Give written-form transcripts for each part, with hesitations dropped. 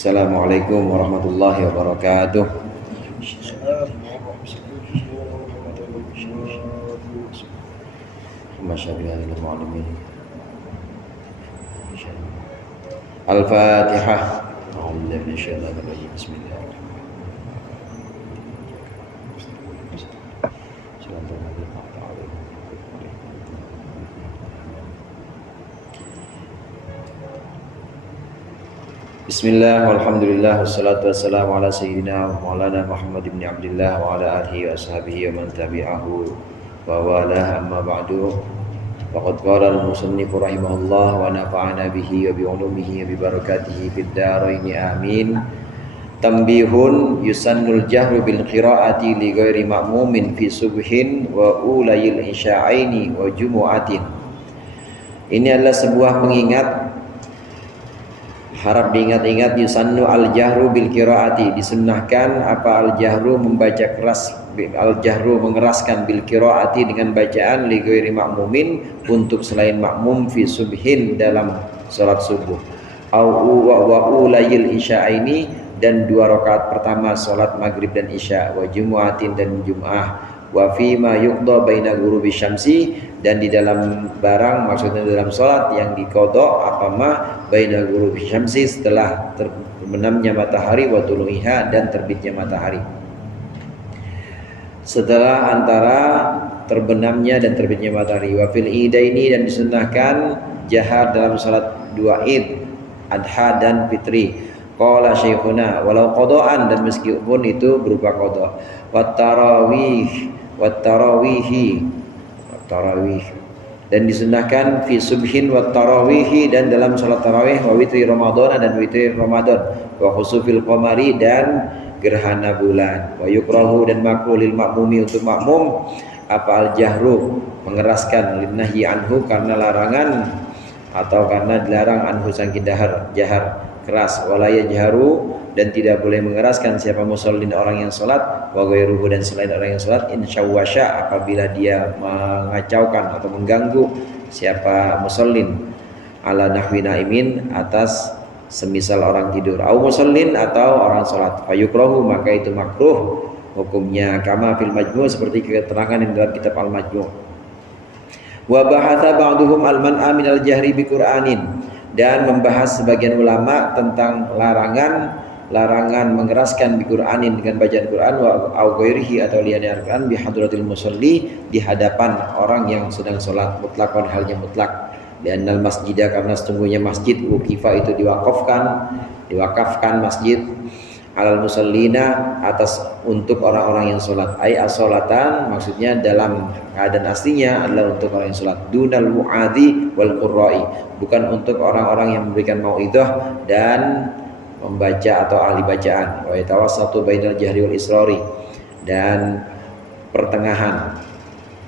Assalamualaikum warahmatullahi wabarakatuh. Al-Fatihah. Bismillah, walhamdulillah, wassalatu wassalamu ala sayyidina maulana Muhammad ibn Abdullah wa ala alihi wa ashabihi wa man tabi'ahu wa wala amma ba'du. Faqad qala al-musannif rahimahullah wa nafa'ana bihi wa bi ulumihi wa bi barakatihi fid dharain amin. Tambihun yusannul jahru bil qiraati li ghairi ma'mumin fi subhin wa ulayil isya'aini wa jumu'atin. Ini adalah sebuah pengingat, harap diingat-ingat. Yusannu al-jahru bil qiraati, disunnahkan apa al-jahru membaca keras, al-jahru mengeraskan bil qiraati dengan bacaan li ghairi ma'mumin untuk selain makmum fi subhin dalam salat subuh au wa ulayil isya'aini dan 2 rakaat pertama salat maghrib dan isya wa jumu'atin dan jum'ah wa fi ma yuqda baina ghurubi syamsi dan di dalam barang, maksudnya dalam salat yang diqadha apa ma baina ghurubi syamsi setelah terbenamnya matahari wa tuluiha dan terbitnya matahari, setelah antara terbenamnya dan terbitnya matahari. Wa fil idaini, dan disunnahkan jahar dalam salat 2 id, adha dan fitri. Qala syekhuna walau qadaan, dan meskipun itu berupa qada. Wat tarawih dan disunnahkan fi subhin wat tarawih, dan dalam salat tarawih wa witri Ramadan dan witri Ramadan wa khusufil qamari dan gerhana bulan. Wa yukrahu, dan makruh lil makmumi untuk makmum apa al jahru mengeraskan linnahyi anhu karena larangan atau karena dilarang anhu sangki jahar keras. Walaya jaharu, dan tidak boleh mengeraskan siapa musallin orang yang salat wa ghairuhu, dan selain orang yang salat insyawasya apabila dia mengacaukan atau mengganggu siapa musallin ala nahwi naimin atas semisal orang tidur au musallin atau orang salat fayukrahu, maka itu makruh hukumnya kama fil majmu', seperti keterangan yang dalam kitab al majmu'. Wa bahatha ba'duhum al-man'a minal jahri bi Qur'anin, dan membahas sebagian ulama tentang larangan mengeraskan bi Qur'anin dengan bacaan Quran wa au ghairihi atau liannya Al-Qur'an bi hadratil musalli, di hadapan orang yang sedang salat, mutlakon halnya mutlak. Dan al masjidah, karena sesungguhnya masjid ukifa itu diwakafkan masjid alal musallina atas untuk orang-orang yang salat, ai as-salatan maksudnya dalam keadaan aslinya adalah untuk orang yang salat, dunal mu'adhi wal qurra'i, bukan untuk orang-orang yang memberikan mau'idhah dan membaca atau ahli bacaan. Wa yatawassatu bainal jahri wal israri, dan pertengahan,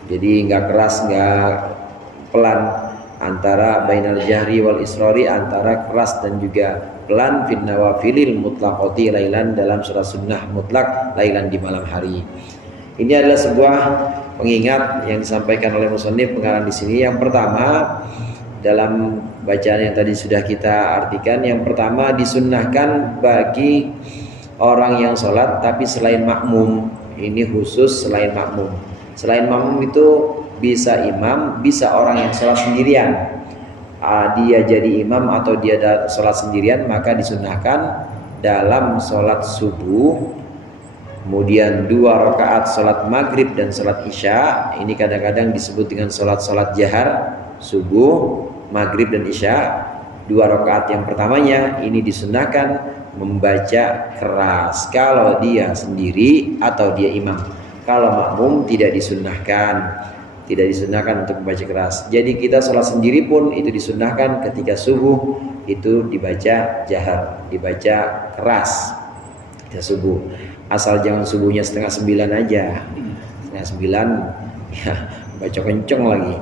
jadi enggak keras enggak pelan, antara bainal jahri wal israri, antara keras dan juga pelan, fin nawafilil mutlaqati lailan, dalam salat sunnah mutlak lailan di malam hari. Ini adalah sebuah pengingat yang disampaikan oleh musannif pengarang di sini. Yang pertama, dalam bacaan yang tadi sudah kita artikan, yang pertama disunnahkan bagi orang yang sholat tapi selain makmum. Ini khusus selain makmum. Selain makmum itu bisa imam, bisa orang yang sholat sendirian. Dia jadi imam atau dia sholat sendirian, maka disunnahkan dalam sholat subuh, kemudian 2 rakaat sholat maghrib dan sholat isya. Ini kadang-kadang disebut dengan sholat jahar, subuh, maghrib dan isya. 2 rakaat yang pertamanya ini disunnahkan membaca keras kalau dia sendiri atau dia imam. Kalau makmum tidak disunnahkan untuk membaca keras. Jadi kita sholat sendiri pun itu disunnahkan ketika subuh itu dibaca jahar, dibaca keras ketika subuh. Asal jangan subuhnya 8:30 aja, 8:30 ya baca kenceng lagi.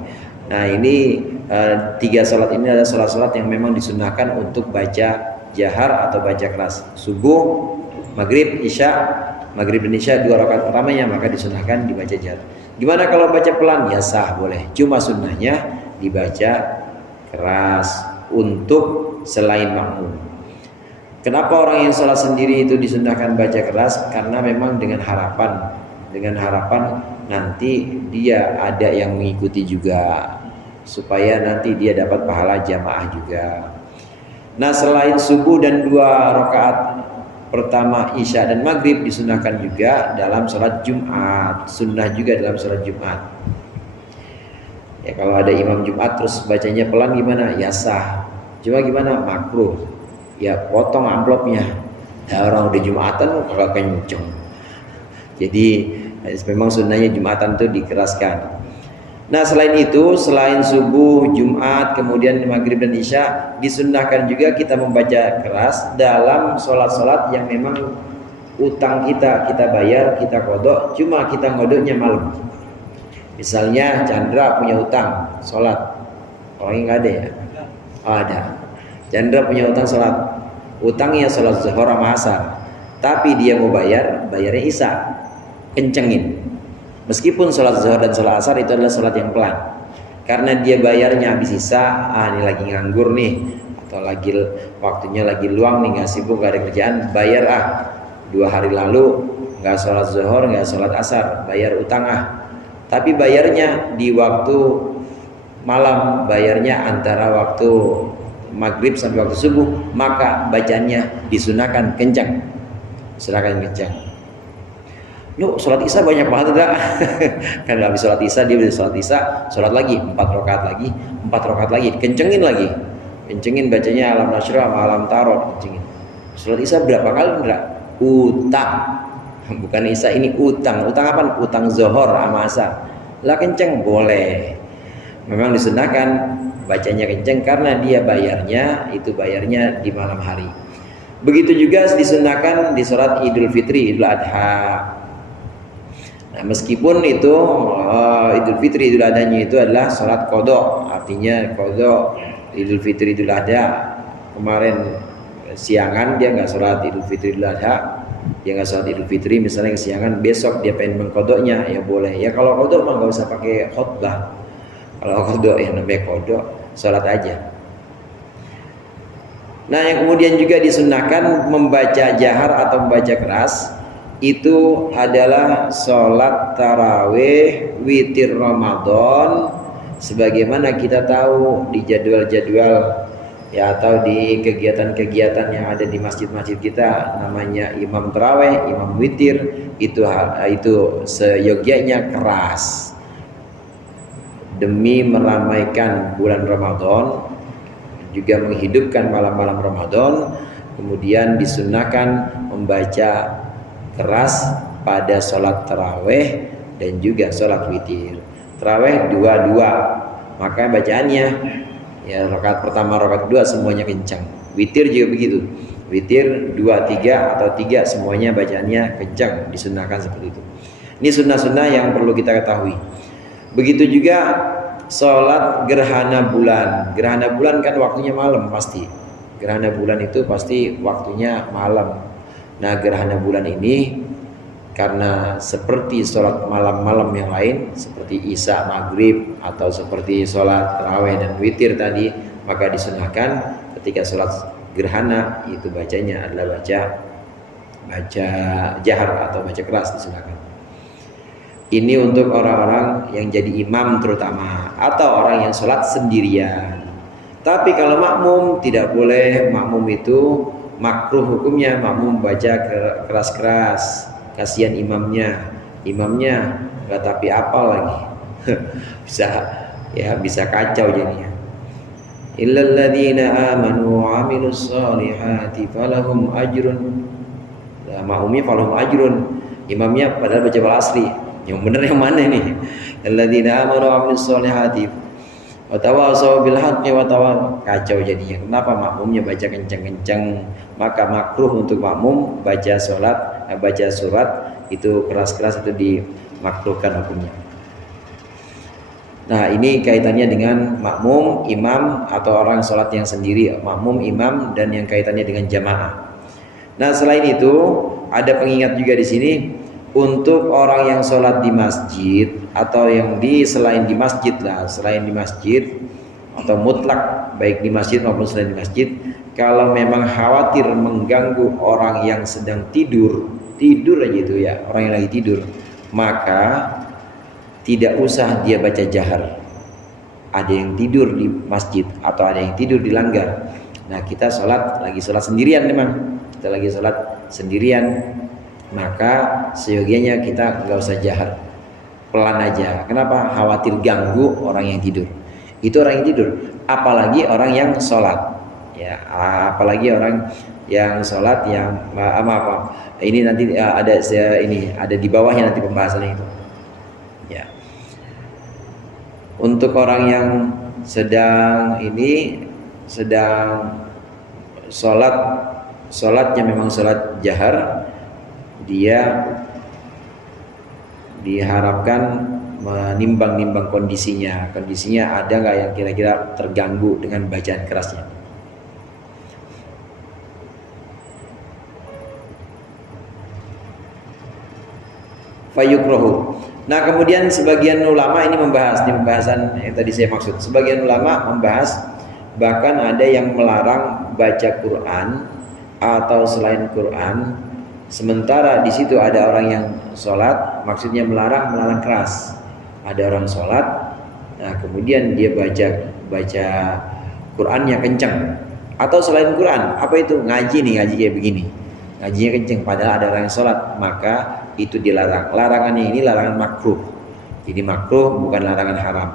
Nah ini 3 sholat ini adalah sholat yang memang disunnahkan untuk baca jahar atau baca keras. Subuh, maghrib, isya. Maghrib dan isya 2 rakaat pertamanya maka disunnahkan dibaca jahar. Gimana kalau baca pelan? Ya sah, boleh. Cuma sunnahnya dibaca keras untuk selain makmum. Kenapa orang yang sholat sendiri itu disunahkan baca keras? Karena memang dengan harapan nanti dia ada yang mengikuti juga, supaya nanti dia dapat pahala jamaah juga. Nah, selain subuh dan 2 rakaat pertama isya dan maghrib disunahkan juga dalam sholat Jumat, sunnah juga dalam sholat Jumat. Ya, kalau ada imam Jumat terus bacanya pelan gimana? Ya sah. Cuma gimana? Makruh. Ya potong amplopnya. Ya, orang udah Jumatan kagak kenceng. Jadi memang sunnahnya Jumatan tuh dikeraskan. Nah, selain itu, selain subuh, Jumat, kemudian maghrib dan isya, disunnahkan juga kita membaca keras dalam sholat-sholat yang memang utang kita bayar, kita kodok, cuma kita ngodoknya malam. Misalnya Chandra punya utang sholat, orangnya nggak ada ya? Oh, ada. Chandra punya utang sholat, utangnya sholat zuhur sama asar, tapi dia mau bayarnya isya, kencengin. Meskipun sholat zuhur dan sholat asar itu adalah sholat yang pelan, karena dia bayarnya habis isya, ini lagi nganggur nih, atau lagi waktunya lagi luang nih, nggak sibuk, nggak ada kerjaan, bayar 2 hari lalu nggak sholat zuhur, nggak sholat asar, bayar utang tapi bayarnya di waktu malam, bayarnya antara waktu maghrib sampai waktu subuh, maka bacanya disunahkan kencang. Silakan kencang. Lu sholat isya banyak banget enggak? Kan habis sholat isya dia bisa sholat isya, sholat lagi 4 rakaat lagi, kencengin lagi. Kencengin bacanya alam nasyrah sama alam tarot, kencengin. Sholat isya berapa kali enggak? Utang. Bukan isya, ini utang. Utang apa? Utang zuhur sama asar. Lah kenceng boleh. Memang disunahkan bacanya kenceng karena dia bayarnya di malam hari. Begitu juga disunahkan di sholat Idul Fitri, Idul Adha. Nah, meskipun itu Idul Fitri, Idul Adhanya itu adalah sholat kodok, artinya kodok Idul Fitri, Idul Adha. Kemarin siangan dia nggak sholat Idul Fitri, Idul Adha, dia nggak sholat Idul Fitri, misalnya kesiangan, besok dia pengen mengkodoknya, ya boleh. Ya kalau kodok mah nggak usah pakai khutbah. Kalau kodok yang namanya kodok, sholat aja. Nah, yang kemudian juga disunahkan membaca jahar atau membaca keras itu adalah sholat tarawih witir Ramadan, sebagaimana kita tahu di jadwal-jadwal ya, atau di kegiatan-kegiatan yang ada di masjid-masjid kita, namanya imam tarawih, imam witir, itu seyogyanya keras demi meramaikan bulan Ramadan, juga menghidupkan malam-malam Ramadan. Kemudian disunahkan membaca keras pada sholat taraweh dan juga sholat witir. Taraweh 2, maka bacaannya ya rakaat pertama, rakaat kedua semuanya kencang. Witir juga begitu. Witir 2, 3 atau 3 semuanya bacaannya kencang, disunahkan seperti itu. Ini sunnah-sunnah yang perlu kita ketahui. Begitu juga sholat gerhana bulan. Gerhana bulan kan waktunya malam pasti. Gerhana bulan itu pasti waktunya malam. Nah, gerhana bulan ini karena seperti sholat malam-malam yang lain, seperti isya, maghrib, atau seperti sholat tarawih dan witir tadi, maka disunahkan ketika sholat gerhana itu bacanya adalah baca jahar atau baca keras, disunahkan. Ini untuk orang-orang yang jadi imam terutama, atau orang yang sholat sendirian. Tapi kalau makmum tidak boleh. Makmum itu makruh hukumnya, makmum baca keras-keras, kasihan imamnya nggak tapi apa lagi. bisa kacau jadinya. Illal ladzina amanu wa 'amilus shalihati falahum ajrun. Nah, makmumnya falahum ajrun, imamnya padahal baca wal asri. Yang benar yang mana nih? Alladzina amanu wa 'amilus shalihati wa tawassaw bil haqqi wa kacau jadinya. Kenapa makmumnya baca kencang-kencang? Maka makruh untuk makmum baca surat itu keras-keras, itu dimakruhkan hukumnya. Nah, ini kaitannya dengan makmum, imam, atau orang sholat yang sendiri, makmum, imam, dan yang kaitannya dengan jamaah. Nah, selain itu ada pengingat juga di sini untuk orang yang sholat di masjid atau yang selain di masjid atau mutlak baik di masjid maupun selain di masjid, kalau memang khawatir mengganggu orang yang sedang tidur aja itu ya, orang yang lagi tidur, maka tidak usah dia baca jahar. Ada yang tidur di masjid atau ada yang tidur di langgar. Nah, kita lagi sholat sendirian memang. Kita lagi sholat sendirian, maka seyogianya kita nggak usah jahar, pelan aja. Kenapa? Khawatir ganggu orang yang tidur. Itu orang yang tidur. Apalagi orang yang sholat. Ya, apalagi orang yang sholat yang apa? Ini nanti ada di bawahnya nanti pembahasannya itu. Ya. Untuk orang yang sedang sholatnya memang sholat jahar, dia diharapkan menimbang-nimbang kondisinya ada nggak yang kira-kira terganggu dengan bacaan kerasnya. Fayukrohu. Nah, kemudian sebagian ulama ini membahas di pembahasan yang tadi saya maksud. Sebagian ulama membahas bahkan ada yang melarang baca Quran atau selain Quran, sementara di situ ada orang yang sholat, maksudnya melarang keras. Ada orang sholat, nah kemudian dia baca Qurannya kencang, atau selain Quran, apa itu ngaji kayak begini, ngajinya kencang, padahal ada orang yang sholat, maka itu dilarang. Larangannya ini larangan makruh. Jadi makruh bukan larangan haram.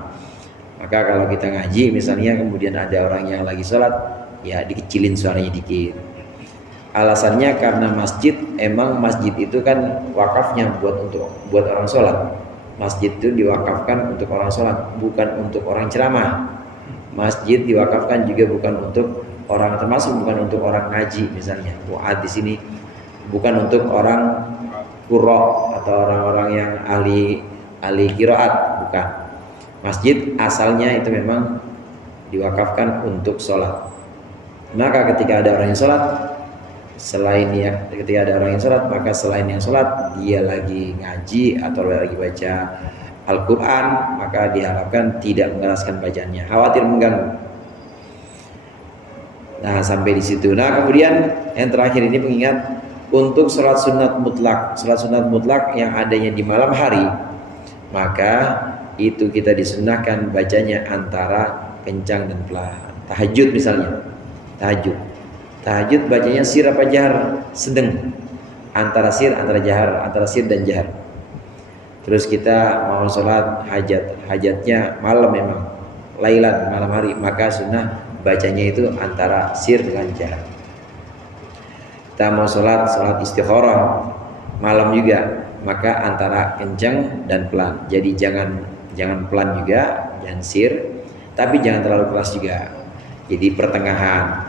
Maka kalau kita ngaji misalnya kemudian ada orang yang lagi sholat, ya dikecilin suaranya dikit. Alasannya karena masjid itu kan wakafnya buat orang sholat. Masjid itu diwakafkan untuk orang sholat, bukan untuk orang ceramah. Masjid diwakafkan juga bukan untuk orang, termasuk bukan untuk orang ngaji misalnya. Mu'ad di sini bukan untuk orang qurra atau orang-orang yang ahli qiraat, bukan. Masjid asalnya itu memang diwakafkan untuk sholat. Maka ketika ada orang yang sholat, ketika ada orang yang sholat, maka selain yang sholat dia lagi ngaji atau lagi baca Al-Quran, maka diharapkan tidak mengeraskan bacaannya, khawatir mengganggu. Nah, sampai di situ. Nah, kemudian yang terakhir ini pengingat untuk sholat sunat mutlak yang adanya di malam hari, maka itu kita disunnahkan bacanya antara kencang dan pelan. Tahajud misalnya, tahajud bacanya sir apa jahar? Sedang, antara sir dan jahar. Terus kita mau sholat hajatnya malam, memang lailan, malam hari, maka sunnah bacanya itu antara sir dengan jahar. Kita mau sholat istikharah malam juga, maka antara kencang dan pelan. Jadi jangan pelan juga, jangan sir, tapi jangan terlalu keras juga. Jadi pertengahan.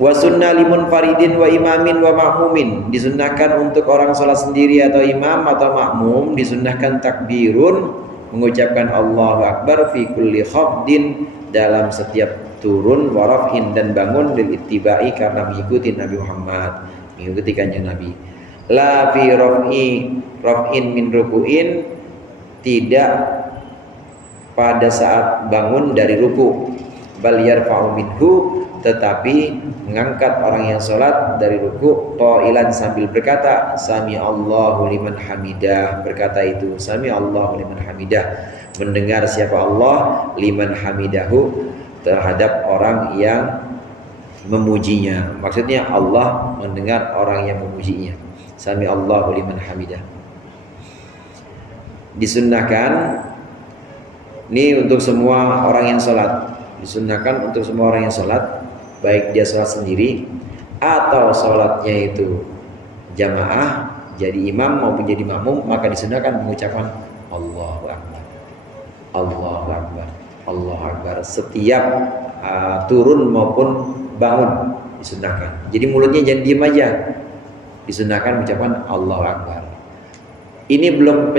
Wa sunnah limun faridin wa imamin wa ma'mumin. Disunnahkan untuk orang sholat sendiri atau imam atau makmum, disunnahkan takbirun, mengucapkan Allahu Akbar fi kulli khafdin, dalam setiap turun, warafin, dan bangun, lil ittibai, karena mengikuti Nabi Muhammad, mengikuti kanjeng Nabi. La fi raf'in min ruku'in, tidak pada saat bangun dari ruku, bal yarfa'u minhu, tetapi mengangkat orang yang sholat dari ruku, qailan, sambil berkata sami Allahu liman hamidah. Berkata itu sami Allahu liman hamidah, mendengar siapa Allah, liman hamidahu, terhadap orang yang memujinya. Maksudnya Allah mendengar orang yang memujinya. Sami Allahu liman hamidah. Disunnahkan ini untuk semua orang yang sholat. Disunnahkan untuk semua orang yang sholat, baik dia sholat sendiri atau sholatnya itu jamaah, jadi imam maupun jadi makmum, maka disunnahkan mengucapkan Allahu Akbar, Allahu Akbar, Allahu Akbar setiap turun maupun bangun, disunnahkan. Jadi mulutnya jangan diam aja, disunnahkan mengucapkan Allahu Akbar. Ini belum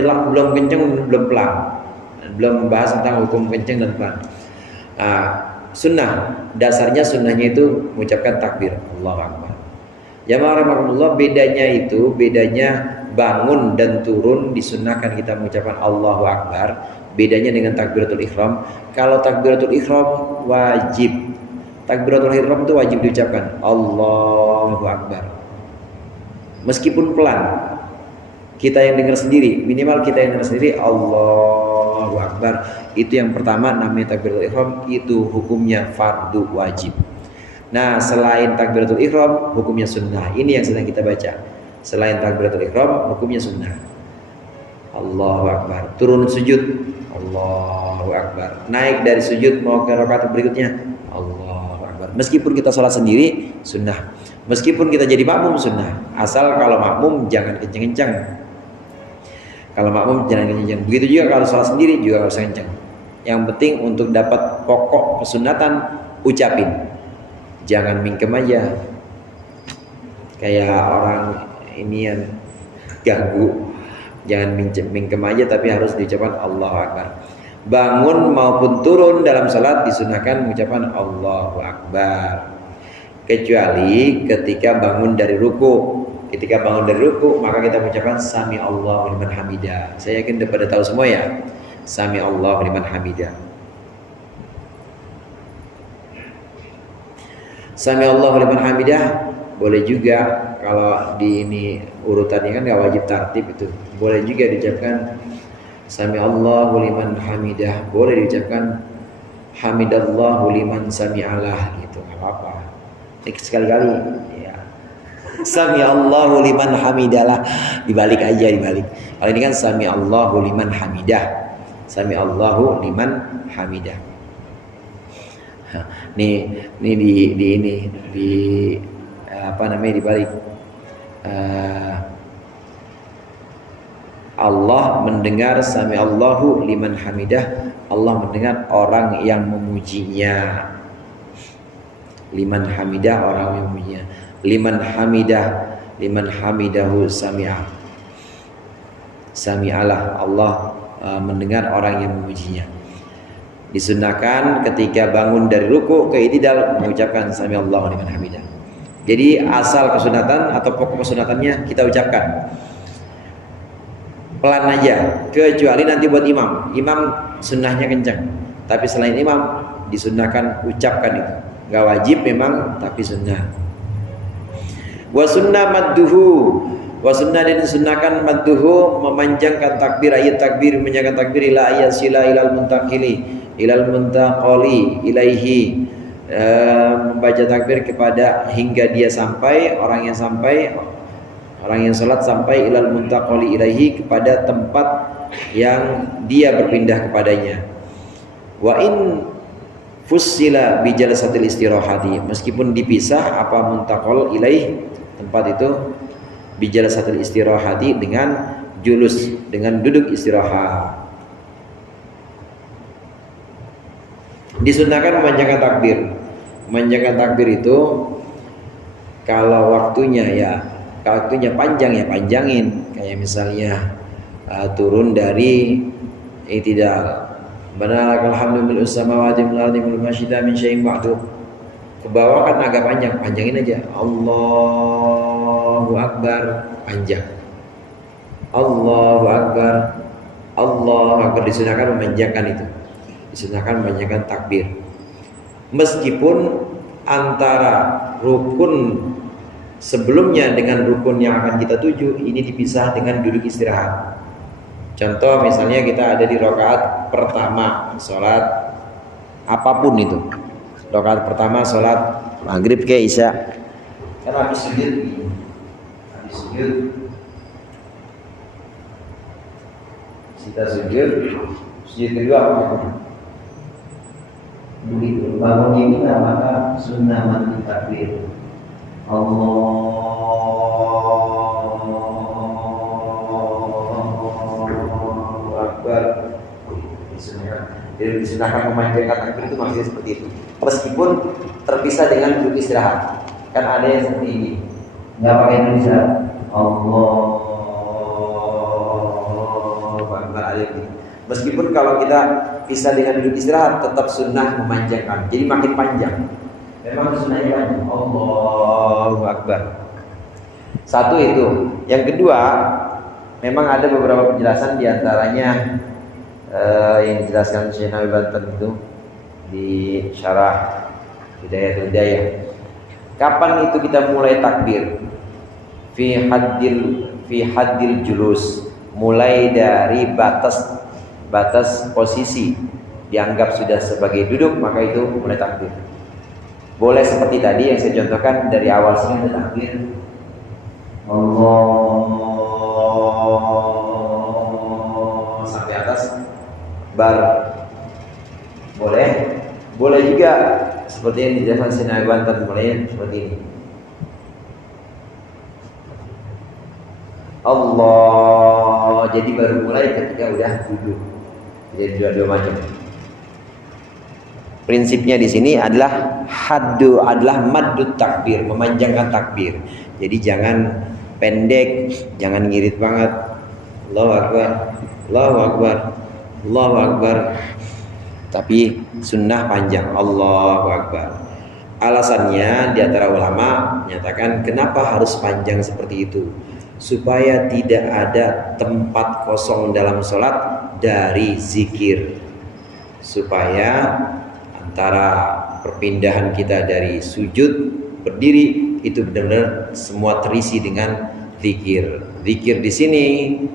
kencang, belum pelan, belum membahas tentang hukum kencang dan pelan. Sunnah, dasarnya sunnahnya itu mengucapkan takbir Allahu Akbar. Jamaah rahimakumullah, bedanya bangun dan turun disunnahkan kita mengucapkan Allahu Akbar. Bedanya dengan takbiratul ihram. Kalau takbiratul ihram wajib Takbiratul ihram itu wajib diucapkan Allahu Akbar. Meskipun pelan, kita yang dengar sendiri, minimal kita yang dengar sendiri Allahu Akbar. Itu yang pertama, namanya takbiratul ihram, itu hukumnya fardu wajib. Nah, selain takbiratul ihram hukumnya sunnah. Ini yang sedang kita baca. Selain takbiratul ihram hukumnya sunnah. Allahu Akbar, turun sujud Allahu Akbar, naik dari sujud mau ke rakaat berikutnya Allahu Akbar. Meskipun kita sholat sendiri sunnah, meskipun kita jadi makmum sunnah, asal kalau makmum jangan kenceng-kenceng. Kalau makmum jangan kenceng. Begitu juga kalau sholat sendiri juga harus kenceng. Yang penting untuk dapat pokok kesunatan ucapin. Jangan mingkem aja. Kayak orang ini yang ganggu. Jangan mingkem aja, tapi harus diucapkan Allahu Akbar. Bangun maupun turun dalam sholat disunahkan mengucapkan Allahu Akbar. Kecuali ketika bangun dari ruku. Ketika bangun dari ruku maka kita mengucapkan Sami Allahu liman hamidah. Saya yakin pada tahu semua ya. Sami Allahu liman hamidah. Sami Allahu liman hamidah boleh juga kalau di ini urutannya kan nggak wajib tartib itu. Boleh juga diucapkan Sami Allahu liman hamidah. Boleh diucapkan Hamidallahu liman sami'alah gitu, nggak apa-apa. Sekali-kali ya. Sami Allahu liman hamidalah, dibalik aja, dibalik. Kalau ini kan Sami Allahu liman hamidah. Sami Allahu liman hamidah. Nih di apa namanya dibalik. Allah mendengar Sami Allahu liman hamidah. Allah mendengar orang yang memujinya. Liman hamidah, orang yang memujinya. Liman hamidahu sami'a. Sami'alah, Allah mendengar orang yang memujinya. Disunahkan ketika bangun dari ruku ke i'tidal mengucapkan Sami Allahu liman hamidah. Jadi asal kesunatan atau pokok kesunatannya kita ucapkan pelan aja, kecuali nanti buat imam. Imam sunnahnya kencang, tapi selain imam disunahkan ucapkan itu. Gak wajib memang, tapi sunnah. Wa sunnah madduhu, wa sunnah dan sunnahkan madduhu, memanjangkan takbir, ayat takbir, memanjangkan takbir ila ayat sila ilal muntaqili, ilal muntaqali ilaihi, membaca takbir kepada hingga dia sampai, orang yang salat sampai ilal muntaqali ilaihi, kepada tempat yang dia berpindah kepadanya. Wa in fussila bi jalsatil istirahati, meskipun dipisah apa muntaqal ilaih tempat itu bi jalsatil istirahati dengan julus, dengan duduk istirahat. Disunahkan memanjangkan takbir. Memanjangkan takbir itu kalau waktunya panjang ya panjangin. Kayak misalnya turun dari i'tidal, Banalakal hamdu mil'us samawati wal ardi wa ma syi'a min syai'in ba'du. Ke bawah kan agak panjang, panjangin aja. Allahu Akbar, panjang. Allahu Akbar, Allahu Akbar, disunahkan memanjangkan itu. Disunahkan memanjangkan takbir. Meskipun antara rukun sebelumnya dengan rukun yang akan kita tuju ini dipisah dengan duduk istirahat. Contoh misalnya kita ada di rakaat pertama sholat apapun itu, rakaat pertama sholat maghrib ke isya, kan habis sujud kita sujud kedua apa? Begitu bangun ini maka sunnah mandi takbir. Allahu Akbar. Jadi disunahkan memanjangkan takbir itu maksudnya seperti itu. Meskipun terpisah dengan duduk istirahat. Kan ada yang seperti ini, nggak pakai Indonesia. Allahu Akbar ada ini. Meskipun kalau kita pisah dengan duduk istirahat tetap sunnah memanjangkan. Jadi makin panjang. Memang sunnahnya panjang. Allahu Akbar. Satu itu. Yang kedua, memang ada beberapa penjelasan diantaranya yang dijelaskan Syekh Nawawi Banten itu di syarah hidayah. Kapan itu kita mulai takbir? Fi haddil julus, mulai dari batas posisi dianggap sudah sebagai duduk, maka itu mulai takbir. Boleh seperti tadi yang saya contohkan dari awal sini ada takbir Allah sampai atas bar. Boleh juga seperti yang dijelaskan Sinai Banten, mulai seperti ini. Allah, jadi baru mulai ketika udah duduk. Jadi dua macam. Prinsipnya di sini adalah maddut takbir, memanjangkan takbir. Jadi jangan pendek, jangan ngirit banget. Allahu Akbar, Allahu Akbar, Allahu Akbar. Tapi sunnah panjang, Allahu Akbar. Alasannya di antara ulama menyatakan kenapa harus panjang seperti itu? Supaya tidak ada tempat kosong dalam sholat dari zikir. Supaya antara perpindahan kita dari sujud berdiri itu benar-benar semua terisi dengan zikir. Zikir di sini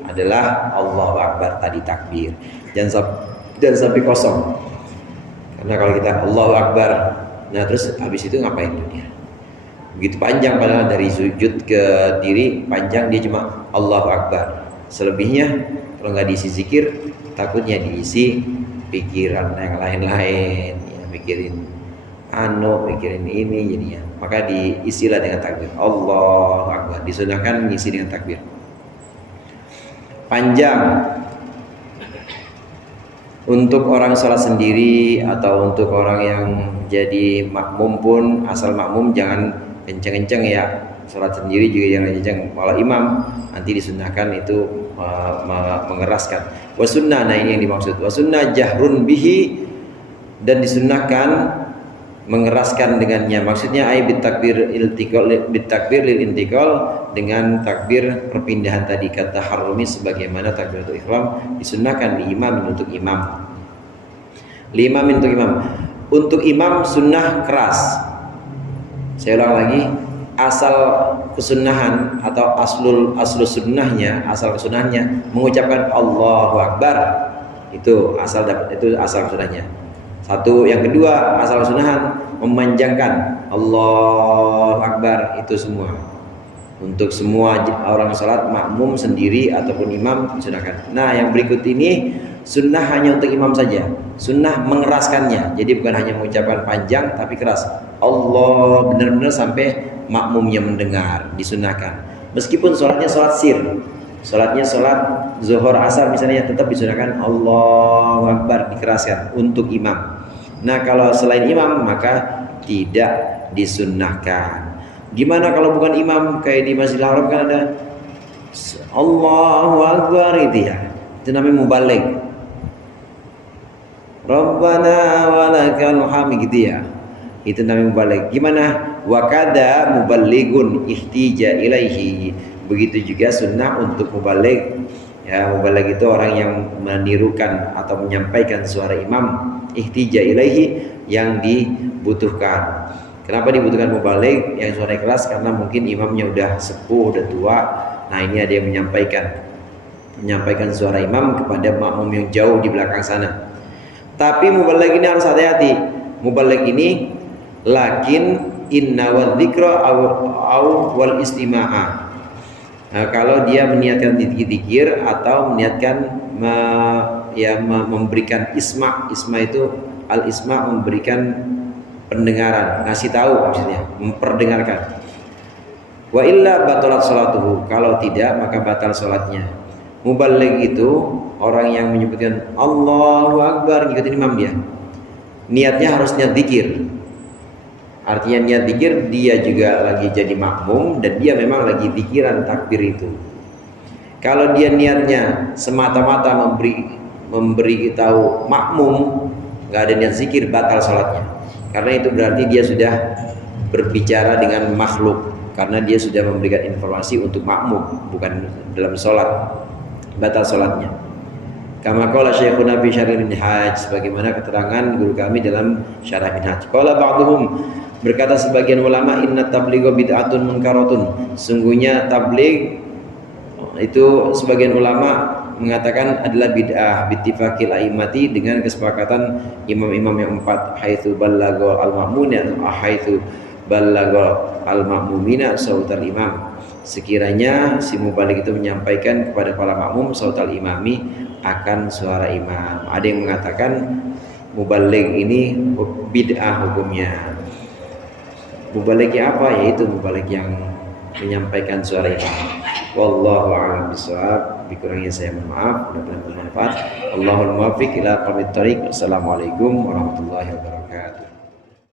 adalah Allahu Akbar tadi takbir. Jangan sampai kosong. Karena kalau kita Allahu Akbar, nah terus habis itu ngapain dunia? Begitu panjang, padahal dari sujud ke diri panjang, dia cuma Allahu Akbar. Selebihnya kalau nggak diisi zikir, takutnya diisi pikiran yang lain-lain, ya, mikirin ini jadinya. Maka diisilah dengan takbir Allahu Akbar. Disunahkan mengisi dengan takbir panjang. Untuk orang sholat sendiri atau untuk orang yang jadi makmum pun, asal makmum jangan kenceng-kenceng ya. Sholat sendiri juga jangan kenceng. Malah imam nanti disunahkan itu mengeraskan. Wasunnah, nah ini yang dimaksud. Wasunnah jahrun bihi, dan disunahkan mengeraskan dengannya. Maksudnya bitakbir lil intikal, dengan takbir perpindahan tadi, kata harumi sebagaimana takbiratul ihram disunahkan li imam untuk imam. Untuk imam sunnah keras. Saya ulang lagi, asal kesunahan atau asal kesunahnya mengucapkan Allahu Akbar. Itu asal kesunahnya. Satu, yang kedua asal kesunahan memanjangkan Allahu Akbar, itu semua. Untuk semua orang salat makmum sendiri ataupun imam disunahkan. Nah, yang berikut ini sunnah hanya untuk imam saja. Sunnah mengeraskannya. Jadi bukan hanya mengucapkan panjang tapi keras. Allah, benar-benar sampai makmumnya mendengar, disunahkan. Meskipun sholatnya sholat sir, sholatnya sholat zuhur asar misalnya, tetap disunahkan Allahu Akbar, dikeraskan untuk imam. Nah, kalau selain imam maka tidak disunahkan. Gimana kalau bukan imam? Kayak di Masjidil Haram kan ada Allahu Akbar itu ya. Itu namanya mubaligh. Rabbana walakal hamd gitu ya. Itu namanya mubaligh. Gimana? Wa kada muballighun ihtija ilaihi. Begitu juga sunnah untuk mubaligh. Ya, mubaligh itu orang yang menirukan atau menyampaikan suara imam, ihtija ilaihi, yang dibutuhkan. Kenapa dibutuhkan mubaligh yang suara keras? Karena mungkin imamnya udah sepuh, udah tua. Nah, ini ada yang menyampaikan suara imam kepada makmum yang jauh di belakang sana. Tapi mubaligh ini harus hati-hati. Mubaligh ini lakin inna wa dzikra au wal istima'a. Nah, kalau dia meniatkan dzikir atau meniatkan memberikan isma itu al-isma, memberikan pendengaran, ngasih tahu maksudnya, memperdengarkan. Wa illa batalat salatuhu, kalau tidak maka batal salatnya. Mubaligh itu orang yang menyebutkan Allahu Akbar ngikutin imam dia. Niatnya harus niat zikir. Artinya niat zikir, dia juga lagi jadi makmum dan dia memang lagi zikiran takbir itu. Kalau dia niatnya semata-mata memberi tahu makmum, nggak ada niat zikir, batal salatnya. Karena itu berarti dia sudah berbicara dengan makhluk, karena dia sudah memberikan informasi untuk makmum, bukan dalam sholat, batal sholatnya. Kama qala Syekhuna fi Syarh Minhaj, sebagaimana keterangan guru kami dalam Syarah Minhaj. Qala ba'dhum, berkata sebagian ulama, inna tabligha bid'atun munkaratun. Sungguhnya tabligh itu sebagian ulama mengatakan adalah bid'ah bittifaqil a'immati, dengan kesepakatan imam-imam yang empat, haitsu ballagha al-ma'muna haitsu ballagha al-ma'mumina sautal imam, sekiranya si mubaligh itu menyampaikan kepada para makmum sautal imami, akan suara imam. Ada yang mengatakan mubaligh ini bid'ah hukumnya. Mubaligh apa? Yaitu mubaligh yang menyampaikan suara imam. Wallahu a'lam bishawab. Dikurangnya saya mohon maaf, mudah-mudahan bermanfaat. Allahul muwaffiq ila aqwamit thoriq. Wassalamualaikum warahmatullahi wabarakatuh.